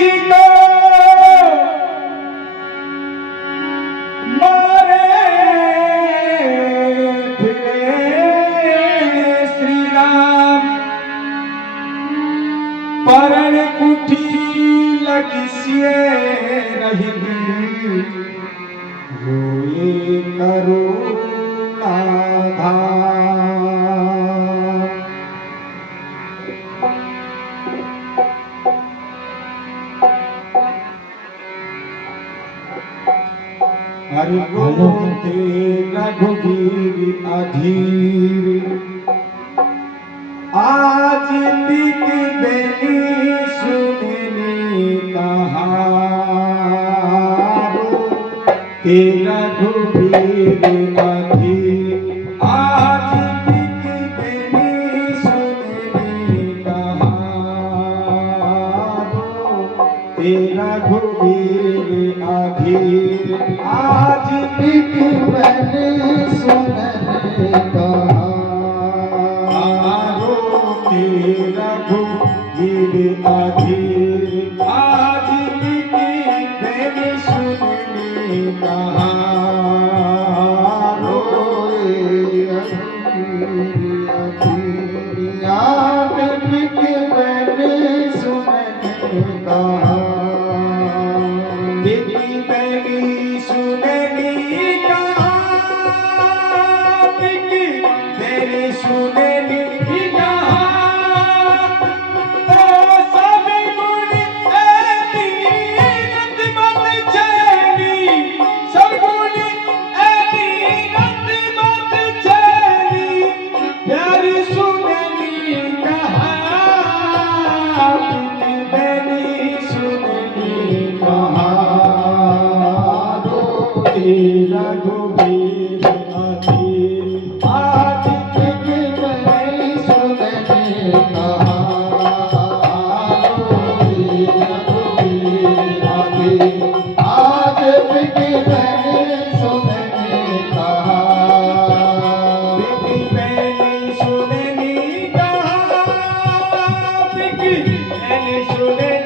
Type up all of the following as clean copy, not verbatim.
किसको मारे फिरे श्री राम परण कुठी लगिसिए रही रोए करुणाधार। हरि गोते रघुवीर अधीर आज बिक बेली सुनने कहार तेरा रघुवीर अधीर आज बिक बेली सुनने कहार तेरा रघुवीर अधीर आज बिक बेली सुनने कहार तेरा रघुवीर अधीर आज बिक बेली सुनने कहार आज बिक बेली सुनने कहार बिक बेली सुनने कहार बिक बेली सुनने रघुवीर अधीर आज बिक बेली सुनने कहार रघुवीर अधीर आज बिक बेली सुनने कहार बिक बेली सुनने कहार बिक बेली सुनने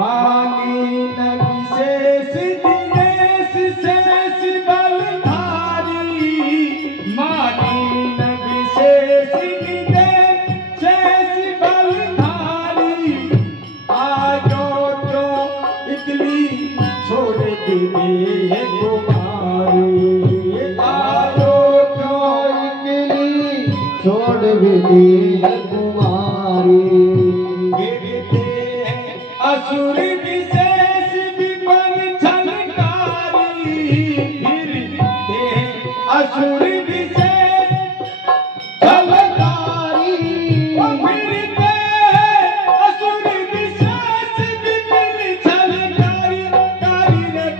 मांगी नबी शेष दिनेश शेष बलधारी मांगी नबी शेष दिनेश शेष बलधारी आजो जो इकली छोड़ दिए तुम्हारी आजो जो इकली छोड़ दिए तुम्हारी असुर विशेष विपन झलकारी फिरते असुर विशेष झलकारी फिरते असुर विशेष विपन झलकारी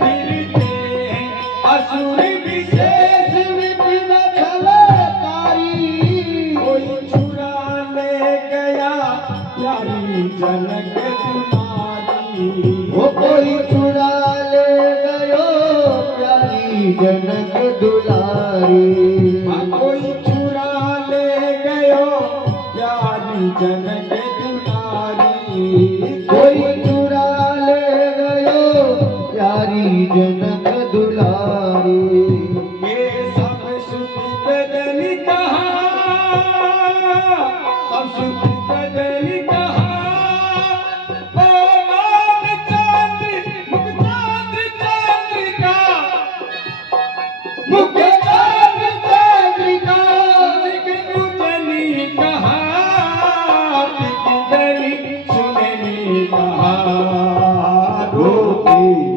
फिरते असुर विशेष विपन झलकारी कोई चुरा ले गया प्यारी जनक वो कोई चुरा ले गयो प्यारी जनक दुलारी कोई चुरा ले गयो प्यारी जनक दुलारी कोई चुरा ले गयो प्यारी जनक दुलारी ये सब सुख बदली कहाँ सब सुख बदली कहाँ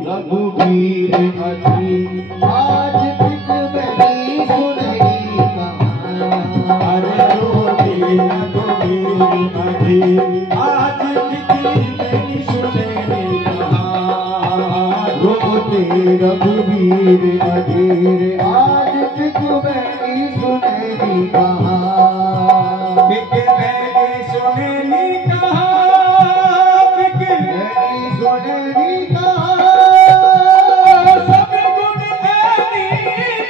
रघुवीर अधीर आज बिक बेली सुनने रघुवीर अधीर आज पिक बैठी सुनहरी कहाँ पिक बैठी सुनहरी कहाँ पिक बैठी सुनहरी कहाँ सब गुण ऐनी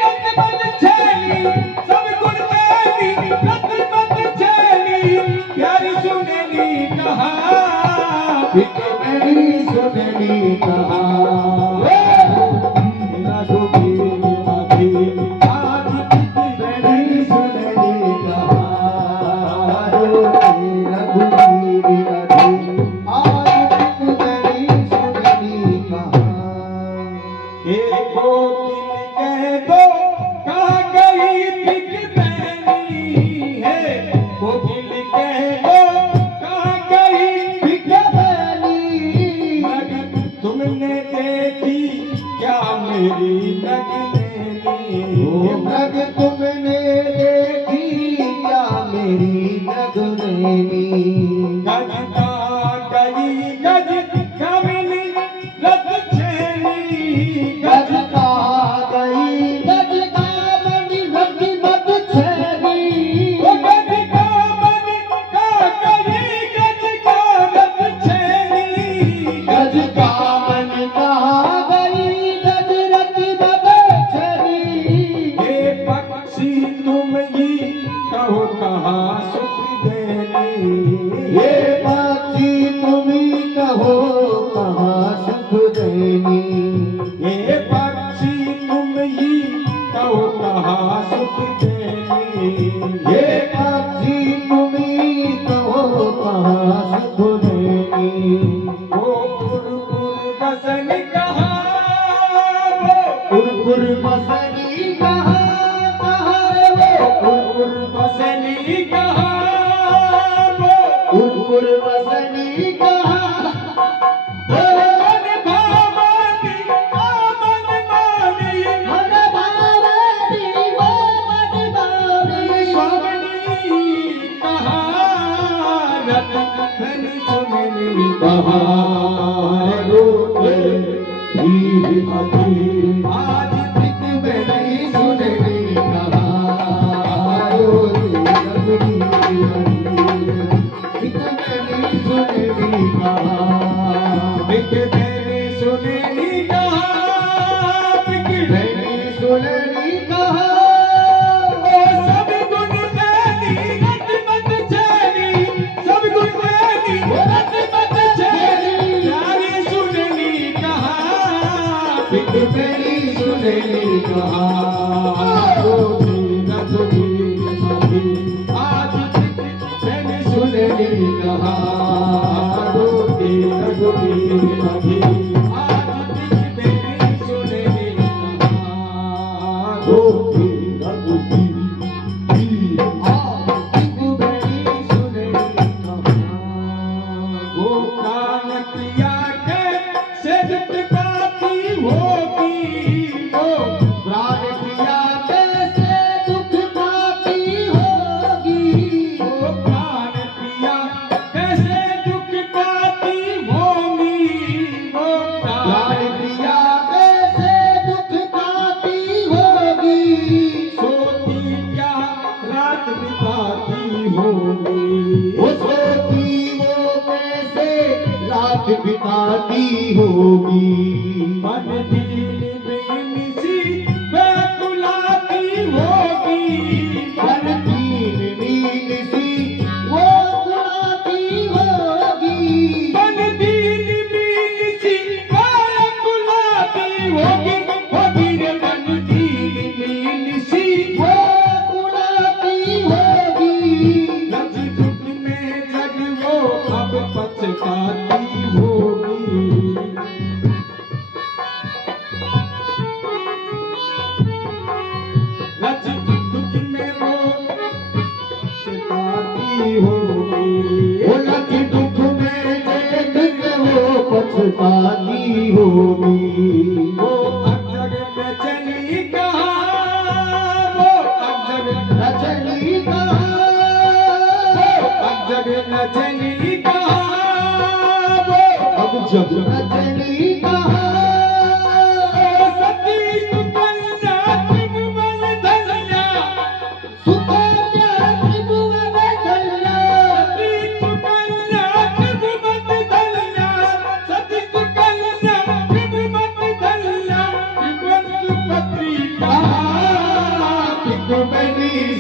रत्न छैली सब गुण ऐनी रत्न छैली प्यारी सुनहरी कहाँ पिक बैठी सुनहरी कहाँ रघुवीर अधीर आज पिक बैठी सुनहरी कहाँ रघुवीर अधीर आज पिक बैठी सुनहरी कहाँ एक कोकिल कह दो कहाँ गई पिक बैनी है कोकिल कह दो कहाँ गई पिक बैठी नग तुमने देखी क्या मेरी नगनैनी नग तुमने देखी क्या मेरी नगनैनी गज का गई गज कमली रत छैली गज का गई गज का मणि रति मत छैली गज का मन का गई गज का रत छैली गज का मन कहा गई गज रति मत छैली ये पक्षी तुम ही कहो कहाँ सुख देनी ये पक्षी तुम्ही कहो कहाँ सुख देनी ये पक्षी तुम ही कहो कहाँ सुख देनी ये पक्षी तुम्ही कहो कहाँ सुख देनी वो पुरपुर बसन कहाँ कुरकुर बसनी कहाँ कहाँ वो कुरकुर बसनी कहाँ कुरकुर बसनी कहाँ मन भावनी आमन मानी मन भावनी वो मन भावनी स्वामिनी कहाँ रत धन सुननी कहाँ रोके धीर अधीर आज पिक बैठी सुननी कहाँ रोके रघुवीर अधीर पिक बैठी सुननी कहाँ पिक मैंने सुननी कहाँ पिक बैठी सुननी कहाँ सब गुण ऐनी रत्न छैली सब गुण ऐनी रत्न छैली प्यारी सुननी कहाँ पिक बैठी सुननी कहाँ रोके रघुवीर अधीर आज पिक मैंने सुननी कहाँ रोके रघुवीर अधीर आज पिक मैंने सुननी कहाँ रोके रघुवीर आज पिक बैठी सुननी कहाँ वो कान प्रिया के से पाती होगी वो प्राण प्रिया कैसे दुख पाती होगी वो प्राण प्रिया कैसे दुख पाती होगी वो प्राण प्राण प्रिया कैसे दुख पाती होगी सोती क्या रात बिताती होगी वो सोती वो कैसे रात बिताती होगी मन दीन बेनिसी बेकुलाती होगी मन दीन नील सी वो बुलाती होगी मन दीन बेनिसी बेकुलाती होगी होगी रे मन दीन बेनिसी वो बुलाती होगी रज दुख में जग वो अब पछताती होगी रज दुख में वो पछताती होगी वो लख दुख में देख वो पछताती होगी वो अक्षर में चली कहाँ वो अक्षर रचनी कहाँ अब जग न चली कहाँ वो अब जब रचनी कहाँ सती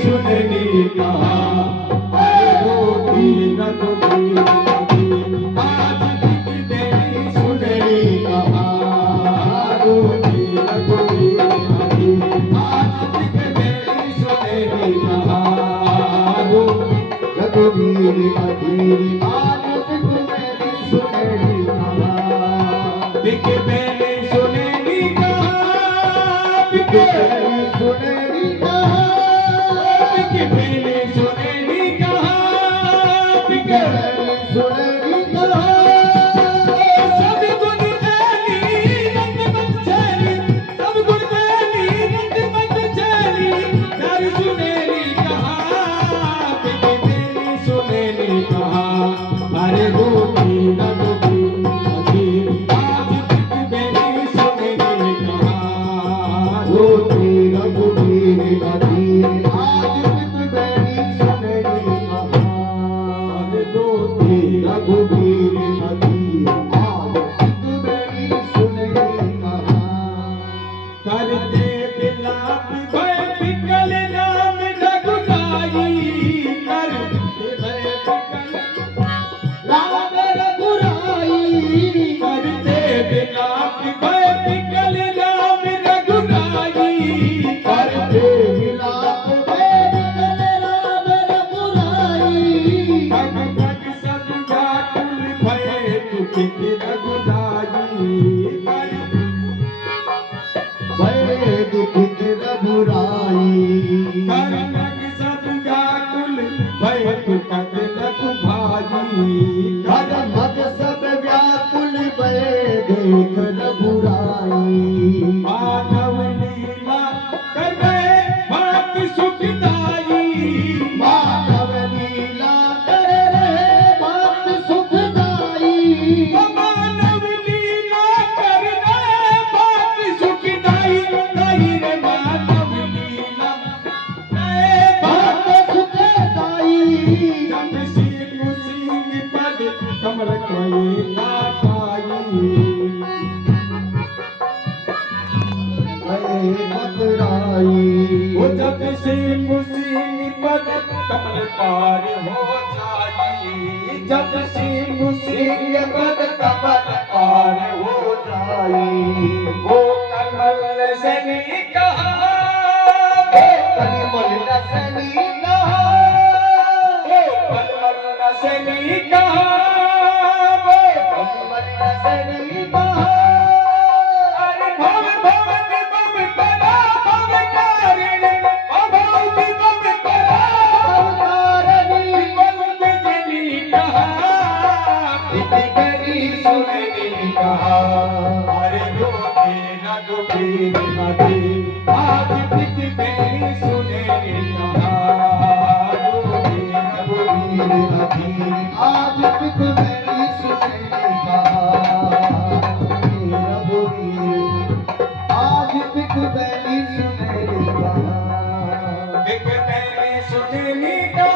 सुननी कहा रोती रघुबीर नदी आज बिक गई सुननी कहा रोती रघुबीर नदी आज बिक गई सुननी कहा रघुबीर अधीर आज बिक गई सुनहरी कहा बिक गई सुननी कहा बिक गई सुनहरी कहा बिक गई सुननी कहा बिक गई सुनहरी कहा सब गुण तेरी रंग मत चली सब गुण तेरी रंग मत चली नर सुनेली कहा बिक गई सुनेली कहा अरे रोटी रघुबीर अधीर आज बिक गई सुनेली कहा रोती रघुबीर अधीर आज बिक गई सुनहरी कहा अरे रोटी रघुबीर अधीर आज बिक गई सुनहरी कहा करते बिलाप भय बिकल नाम रघुराई करते भय बिकल राम रघुराई करते बिलाप भय बिकल नाम रघुराई करते विलाप वेद कल राम रघुराई भग भग सब व्याकुल भय दुखित रघुराई भय दुखित रघुराई कर भग सब व्याकुल भय दुखित रघुभाई धन मद सब व्याकुल भय देख रघुराई मानव लीला करे बात सुखदाई मानव लीला कर रहे बात सुखदाई मानव लीला करना बात सुखदाई नहीं रे मानव लीला करे बात बात सुखदाई जब सिंह सिंह पद कमल कोई ना पाई भय बतराई वो जब सिंह पद कमल पार हो जाई जब सिंह पद कमल पार हो जाई वो कमल से नहीं कहा वो कलिमल नसनी कहा कमल से नहीं कहा वो कलिमल नसनी कहा अरे भव भव भव करा भव कारिण अभव भव करा अवतारणी जनी कहा इतनी सुननी कहा अरे रोते रघुबीर नदी आज बिक गई सुनेली कहा रोते रघुबीर अधीर आज बिक गई सुननी कहा रघुबीर आज बिक गई सुननी कहा बिक गई सुनेली कहा